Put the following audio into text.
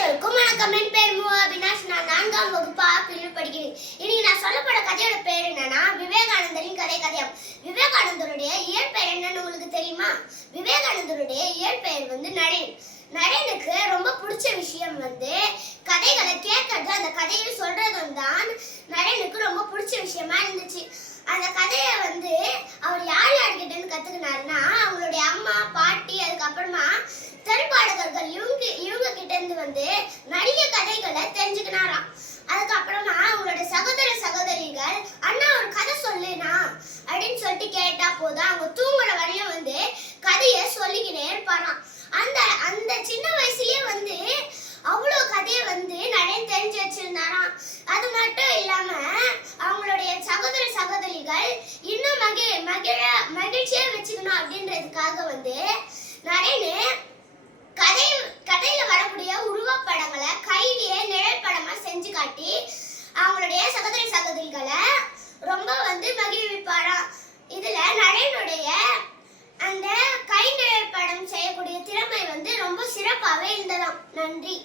வணக்கம். என் பேர் அவினாஷ். நான் 4ஆம் வகுப்பு பிரிவில் படிக்கிறேன். இன்னைக்கு நான் சொல்லப்போற கதையோட பேர் என்னன்னா விவேகானந்தரின் கதையாம். விவேகானந்தருடைய இயற்பெயர் என்னன்னு உங்களுக்கு தெரியுமா? விவேகானந்தருடைய இயற்பெயர் நரேன். நரேனுக்கு ரொம்ப பிடிச்ச விஷயம் கதைகளை கேட்கறது, அந்த கதையை சொல்றதும் தான் நரேனுக்கு ரொம்ப பிடிச்ச விஷயமா இருந்துச்சு. அந்த கதையை அவர் யார் யார்கிட்டன்னு கத்துக்கினாருன்னா அவங்களுடைய அம்மா, பாட்டி, அதுக்கப்புறமா தெருப்பாடகர்கள் இவங்க கிட்ட இருந்து நிறைய கதைகளை தெரிஞ்சுக்கினாராம். அதுக்கப்புறமா அவங்களோட சகோதர சகோதரிகள் அண்ணா ஒரு கதை சொல்லுனா அப்படின்னு சொல்லிட்டு கேட்டா போதும் அவங்க தூங்குற வரையும் கதையை சொல்லிக்கிட்டே இருப்பாராம். அந்த சின்ன வயசுலயே அவ்வளோ கதையை நரேன் தெரிஞ்சு வச்சிருந்தாராம். அது மட்டும் இல்லாம அவங்களுடைய சகோதர சகோதரிகள் இன்னும் மகிழ்ச்சியா வச்சுக்கணும் அப்படின்றதுக்காக நரேனு கதையில வரக்கூடிய உருவப்படங்களை கையிலேயே நிழல் படமா செஞ்சு காட்டி அவங்களுடைய சகோதர சகோதரிகளை ரொம்ப மகிழ்விப்பாராம். இதுல நரேனுடைய அந்த கை நிழல் படம் செய்யக்கூடிய திறமை ரொம்ப சிறப்பாகவே இருந்ததாம். நன்றி.